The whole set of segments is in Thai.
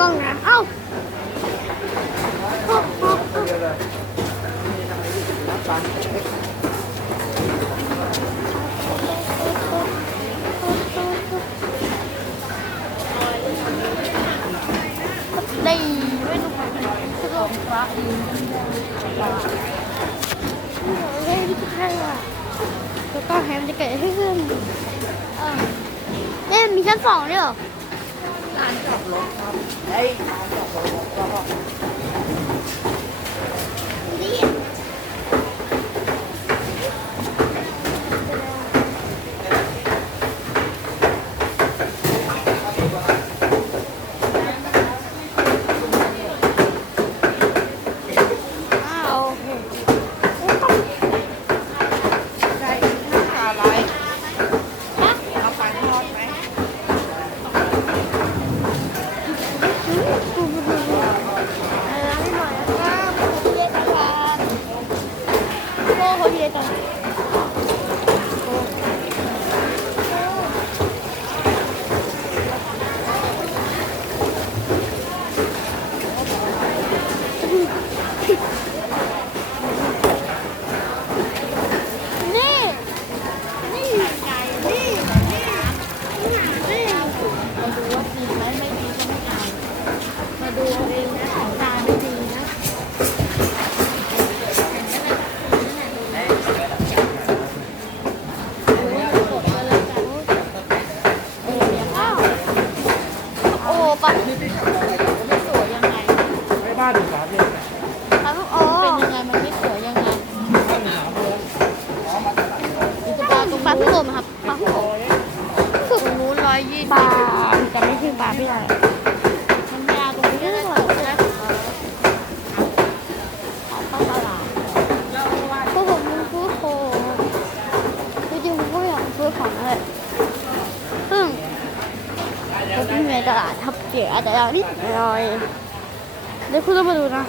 กล้องนะเอ้าโอ้โหได้ไม่รู้สะดวกฟ้าอีกเฮ้ยพี่ใช่ว่ะแล้วก็แฮมจะเกิดอะไรขึ้นเออเนี่ยมีชั้นสองด้วยเหรอร้านจอดรถครับไอ้ร้านจอดรถก็ อ้าวโอเค ได้ข้าวอะไร ฮะ เอาไปทอดไหม อะไรไม่หน่อยนะครับผมเรียนตลาดโอ้โหเรียนตลาดนี่ นี่ไก่นี่ นี่ นี่ มาดูว่าดีไหมไม่ดีก็ไม่เอามาดูเอาเองนะของตาไม่ดีนะดูว่ามันกดมาเลยจ้ะเออเนี่ย อ้าวโอ้ปะ ไม่สวยยังไง ไม่บ้านดูสามเนี่ย ครับโอ้ เป็นยังไงมันไม่สวยยังไง นี่ จะปลาตรงปลาทุกโมครับปลาทุกโมตรงนู้นร้อยยี่สิบปลาจะไม่ใช่ปลาพี่อะไรมันยาวตรงนี้ก็ได้จบนะเข้าตลาดพวกผมมีฟู้ดโคจริงๆผมก็ไม่อยากซื้อของเลยซึ่งผมที่ในตลาดทับเก๋อาจจะนิดหน่อยเดี๋ยวคุณต้องมาดูนะ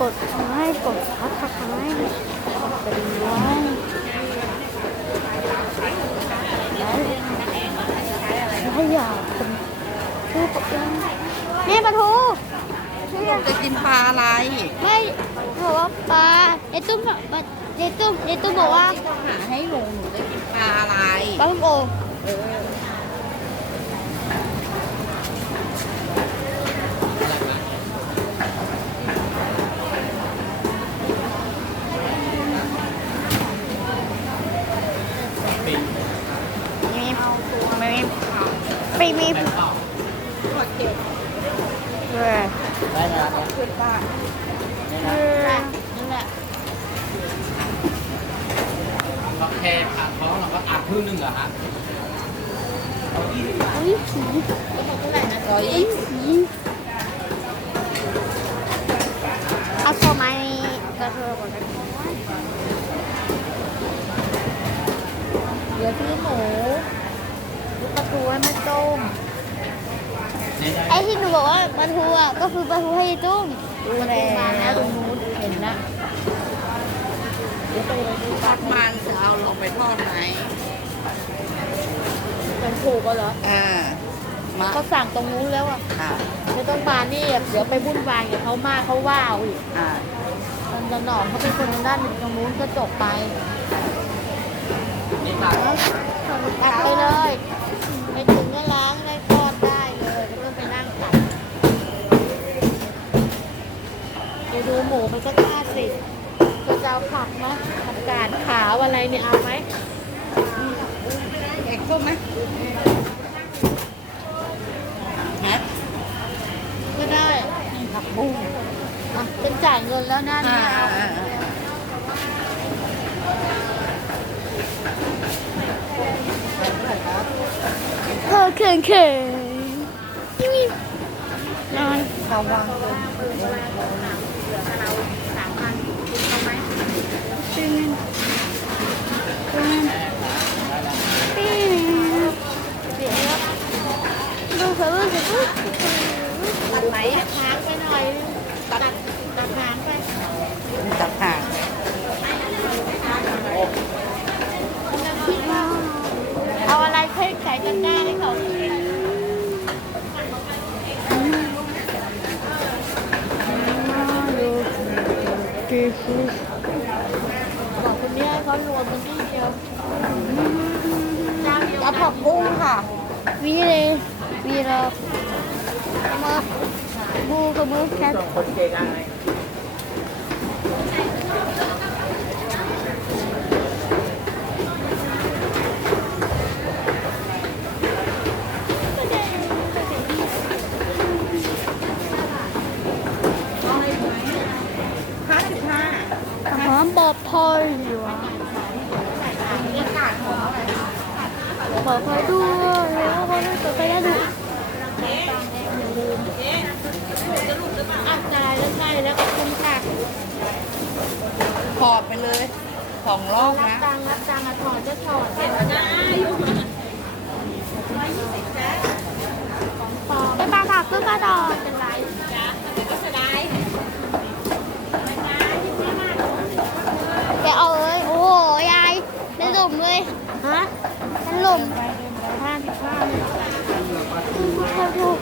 กดให้กดทักทักให้กดไปดูไว้ไม่อยากเป็นชื่อปลานี่ ปลาทูชื่อจะกินปลาอะไร ไม่บอกว่าปลาเยตุ้มบอกเยตุ้มเยตุ้มบอกว่าต้องหาให้หนูหนูจะกินปลาอะไรปลาท่องโกเออมีไม่มีไม่มีขวด เก็บเออได้แล้วขึ้นบ้านเออนั่นแหละเราแค่ผ่านท้องเราก็อัดครึ่งหนึ่งเหรอฮะอุ้ยผีร้อยอุ้ยผีเอาโทรมาก็โทรก่อนเดี๋ยวซื้หมูซื้อปลาทูให้แม่ต้ม ไอ้ที่หนูบอกว่าปลาทูอะก็คือปลาทูให้ยายตุ้มปลาทูมาแล้วตรงนู้นเห็นนะเดี๋ยวไปเลยดูปทลาอดมันจะเอาลงไปทอดไหมเป็นผูกก็เหรออ่ามาเขาสั่งตรงนู้นแล้วอะค่ะไม่ต้องมานี่อะเดี๋ยวไปวุ่นวายกับเขามากเขาว่าวอีกอ่ามันจะหนองเขาเป็นคนทางด้านตรงนู้นก็จบไปนี่ตัดตัดไปเลยไปถึงก็ล้างได้ทอดได้เลยไม่ต้องไปนั่งตัดไป ดูหมูมันก็ค่าสิก็จะเอาผักไหมผักกาดขาวอะไรเนี่ยเอาไหมเอกส้มไหมฮะก็ได้ผักบุ้งอะเป็นจ่ายเงินแล้วนะอ่าเนี่ยเอาอ่าอ่าเธอเขินเขินนี่นอนระวังลมปีนปีนปีนเดี๋ยวดูเถอะดูเถอะ ตัดไหมหางไปหน่อยตัดตัดหางไป ตัดห่าง เอาอะไรให้ใส่ตะกร้าให้เขา อืม คือ บอกคนนี้ให้เขารวมมันที่เดียวเจ้าเดียว รับผักบุ้งค่ะ มีเลยมีเรามา บูกับบูแคทคนเก่งอะไรห้าสิบาอาหารปลอยอยู่อะอากาศของอะไรคะปลอดภัยด้วยแล้วก็ได้ตัวไปได้ดู อะจ่ายแล้วใช่แล้วก็คุณค่ะ ถอด ไปเลยสองรอบนะ รับนะตังค์รับตังค์อะถอดจะถอดเห็นนะของปลอม ไปปลาผักขึ้นปลาต่อ เป็นไรจ้ะไม่เป็นไร แกเอาเลยโอ้โหยายเป็นหลุมเลยฮะเป็นหลุม ห้าสิบห้า ถูกถูก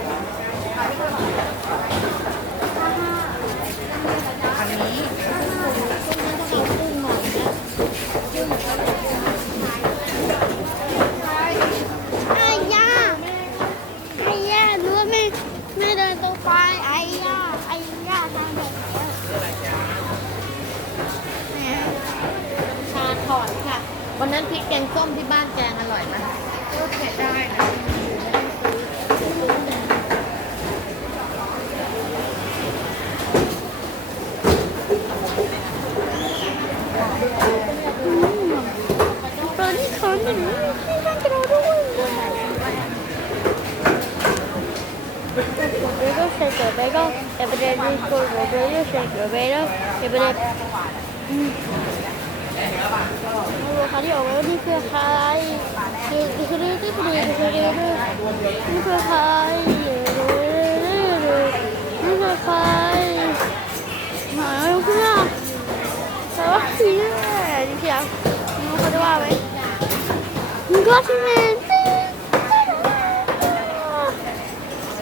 อันนี้ ต้องเอากุ้งหน่อยนะ ไอ้ย่าไอ้ย่ารู้ว่าไม่ไม่เดินตรงไปไอ้ย่าไอ้ย่าทางแบบนี้ ชาถอดค่ะ วันนั้นพริกแกงส้มที่บ้านแกงอร่อยไหม ก็เผ็ดได้นะ ตอนที่เขาหนึ่งที่นั่งกระโดดด้วยเบโก้เซกเบโก้เอเบเดนิโกเบโก้เซกเบโก้เอเบเดอืมไม่รู้ค่ะที่ออกมาว่านี่คือใครคือคือคือคือคือคือคือนี่คือใครนี่คือใครหาไม่รู้เพื่อนแต่ว่าคือนี่เพียงไม่รู้เขาจะว่าไหม Got him in.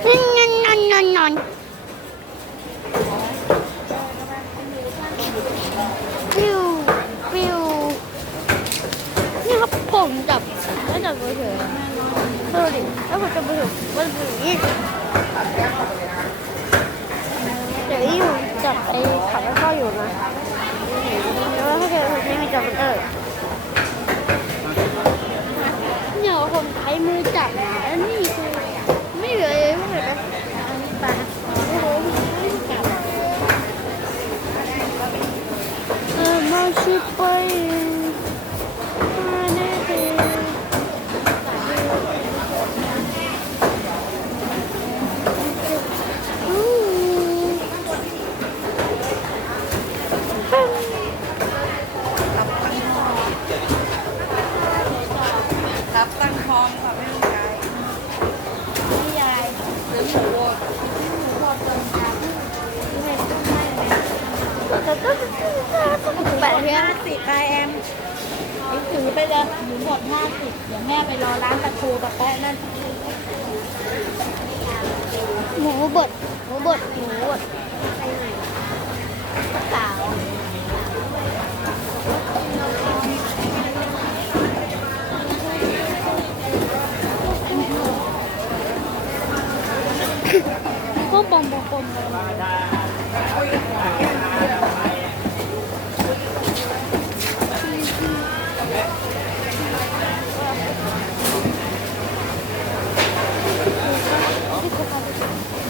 Non, non, non, non. Piu, piu. นี่ครับผมจับ แล้วจับมือถือดูดิแล้วผมจับมือถือมันเป็นอย่างนี้เดี๋ยวผมจับไอ้ขับไม่เข้าอยู่นะแล้วถ้าเกิดผมไม่มีจับมันเออเนี่ยผมใช้มือจับนะแล้วนี่คือไม่เหลือเลยไม่เหลือเลยอันนี้ปลาโอ้โหไม่จับเออมาชิไปมาแน่เลยอืม รับตังค์ทองค่ะแม่ลูกยาย พี่ยาย ซื้อหมูบด แปะเนี่ย ห้าสิบไปแอม หนูถือไปเลยหนูหมดห้าสิบเดี๋ยวแม่ไปรอร้านตะ ครูตะแปะนั่นหมูบดหมูบดหมูบดสาวปอมปอมปอมปอม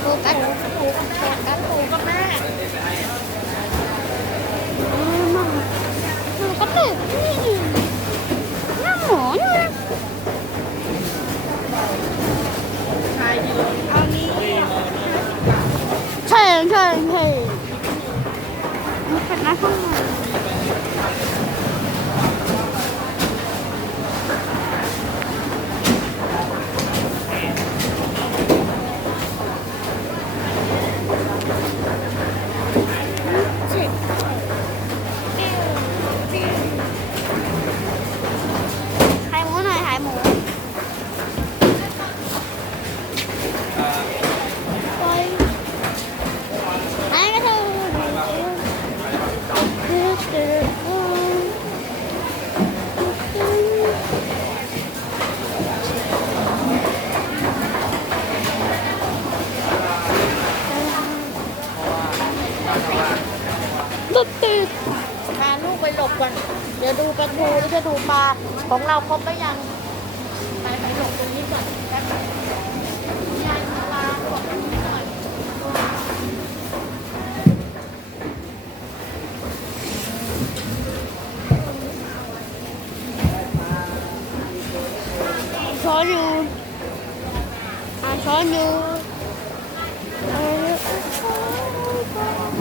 โฟกัสโฟกัสโฟกัสแม่โฟกัสเลยนี่หน้าหมอเนี่ย ขายดีเอานี้ ใช่ใช่ใช่ จะดูปลาของเราครบแล้วยังไปไปหลบตรงนี้ก่อนแป๊บนึงยายปลาบอกตรงนี้ก่อนช้อนอยู่อ่าช้อนอยู่เออก็ถึงเ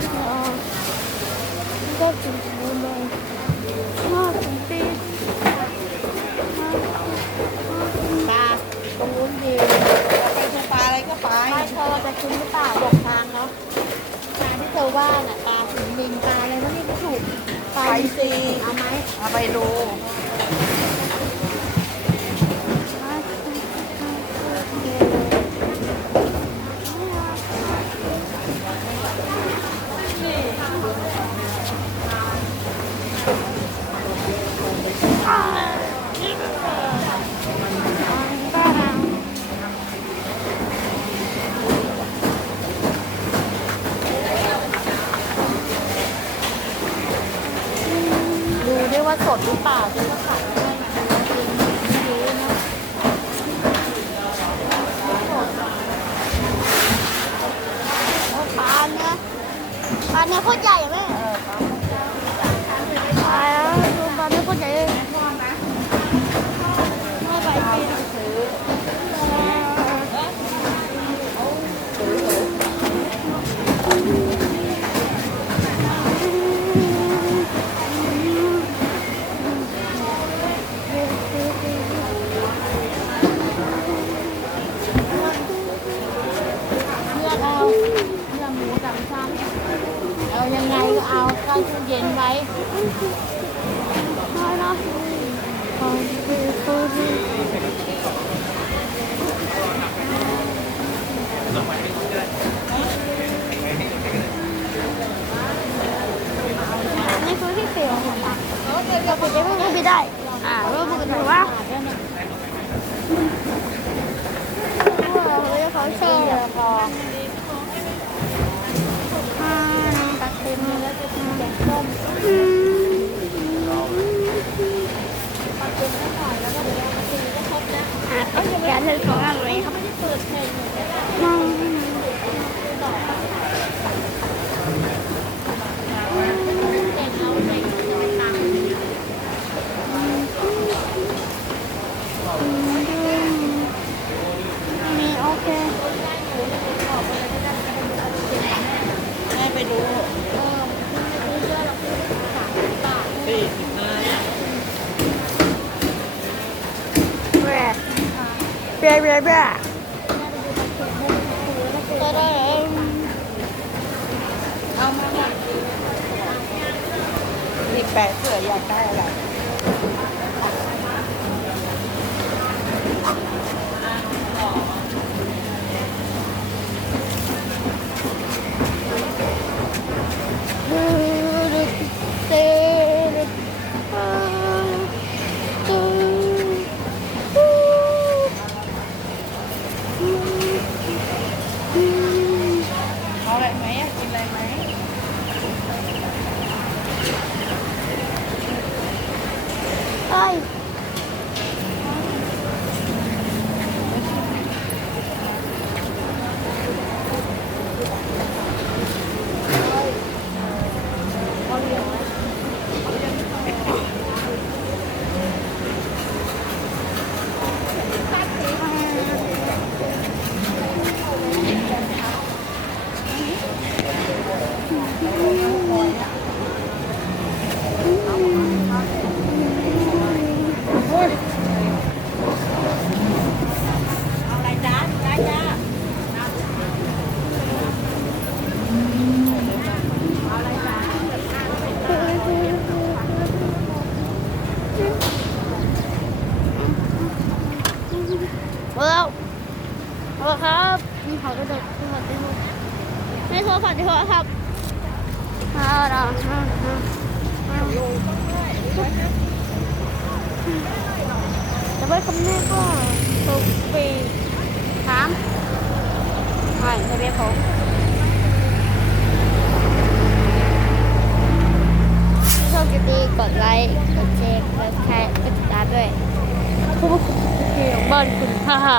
ลยมากถึง ปีปลาตรงนู้นดีไปดูปลาอะไรก็ไปไม่เธอจะคุ้นหรือเปล่าบอกทางเนาะปลาที่เธอว่าน่ะปลาถึงลิงปลาอะไรนั่นนี่ก็ถูกปลาไปลิงสิเอาไหมเอาไปดู ดูด้ วยว่าสดหรือเปล่าจะต้องขายให้จริงไม่รู้นะปลาเนื้อปลาเนื้อโคตรใหญ่แม่ปลาแล้วดูปลาเนื้อโคตรใหญ่เลยไม่ไปกินเลือกเอาเลือกหมูสามชั้นเอายังไงก็เอาเข้าตู้เย็นไว้ ได้นะปลาเนื้อโคตรใหญ่นี่คือที่เสียวของปลาเราไป ได้ไม่ไปได้ อ่าเราบอกกันว่าว่าเราจะขอเชิญพออ่าน้ำตาเต็มแล้วจะกินแกงส้มอืมอ่าต้องการเธอของอะไรครับไม่ได้เปิดเพลงน้องมีโอเค แม่ไปดู สี่สิบห้า แบรแบรแบรแบรตะเดม เอามาหมดนี่ แปะเสืออยากได้อะไรเตเเอาอะไรไหมอยากกินอะไรไหม อ้ยแล้วเอาละ ครับมีขอกระโดดขึ้นมาเต็มเลยไม่โทรศัพท์ดีกว่าครับเอาละเอาละจะไปคำนี้ก็ถูกปีสามใช่ทะเบียนผมแล้วแชร์กดติดตามด้วยผู้ปกครองบ้านคุณฮ่าฮ่า